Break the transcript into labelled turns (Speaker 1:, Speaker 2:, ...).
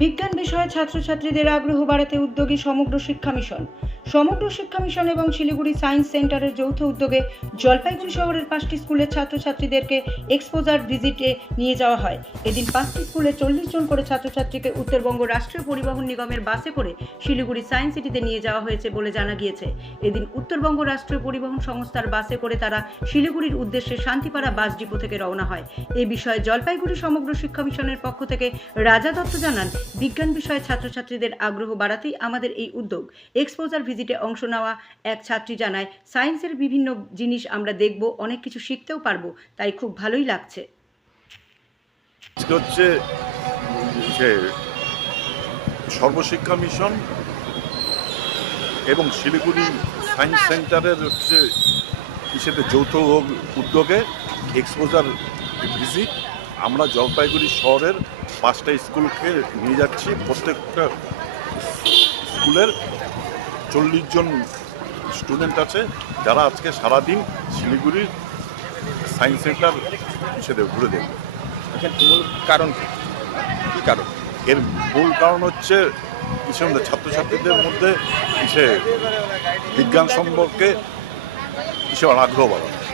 Speaker 1: বিজ্ঞান বিষয়ে ছাত্রছাত্রীদের আগ্রহ বাড়াতে উদ্যোগী সমগ্র শিক্ষা মিশন। সমগ্র শিক্ষা মিশন এবং শিলিগুড়ি সায়েন্স সেন্টারের যৌথ উদ্যোগে জলপাইগুড়ি শহরের পাঁচটি স্কুলের ছাত্রছাত্রীদেরকে এক্সপোজার ভিজিটে নিয়ে যাওয়া হয়। এদিন পাঁচটি স্কুলে চল্লিশ জন করে ছাত্রছাত্রীকে উত্তরবঙ্গ রাষ্ট্রীয় পরিবহন নিগমের বাসে করে শিলিগুড়ি সায়েন্স সিটিতে নিয়ে যাওয়া হয়েছে বলে জানা গিয়েছে। এদিন উত্তরবঙ্গ রাষ্ট্রীয় পরিবহন সংস্থার বাসে করে তারা শিলিগুড়ির উদ্দেশ্যে শান্তিপাড়া বাস ডিপো থেকে রওনা হয়। এ বিষয়ে জলপাইগুড়ি সমগ্র শিক্ষা মিশনের পক্ষ থেকে রাজা দত্ত জানান, বিজ্ঞান বিষয়ে ছাত্রছাত্রীদের আগ্রহ বাড়াতেই আমাদের এই উদ্যোগ। এক্সপোজার ভিজিটে অংশ নেওয়া এক ছাত্রী জানায়, সায়েন্সের বিভিন্ন জিনিস আমরা দেখব, অনেক কিছু শিখতেও পারব, তাই খুব ভালোই লাগছে।
Speaker 2: হচ্ছে যে সর্বশিক্ষা মিশন এবং শিলিগুড়ি সায়েন্স সেন্টারের হচ্ছে হিসেবে যৌথ উদ্যোগে এক্সপোজার ভিজিট, আমরা জলপাইগুড়ি শহরের পাঁচটা স্কুলকে নিয়ে যাচ্ছি, প্রত্যেকটা স্কুলের চল্লিশ জন স্টুডেন্ট আছে, যারা আজকে সারাদিন শিলিগুড়ির সায়েন্স সেন্টার হিসেবে ঘুরে দেখবে।
Speaker 3: এখানে মূল কারণ কি? কারণ?
Speaker 2: এর মূল কারণ হচ্ছে কিসে ছাত্রছাত্রীদের মধ্যে কিসে বিজ্ঞান সম্পর্কে কিসে আগ্রহ বাড়ানো?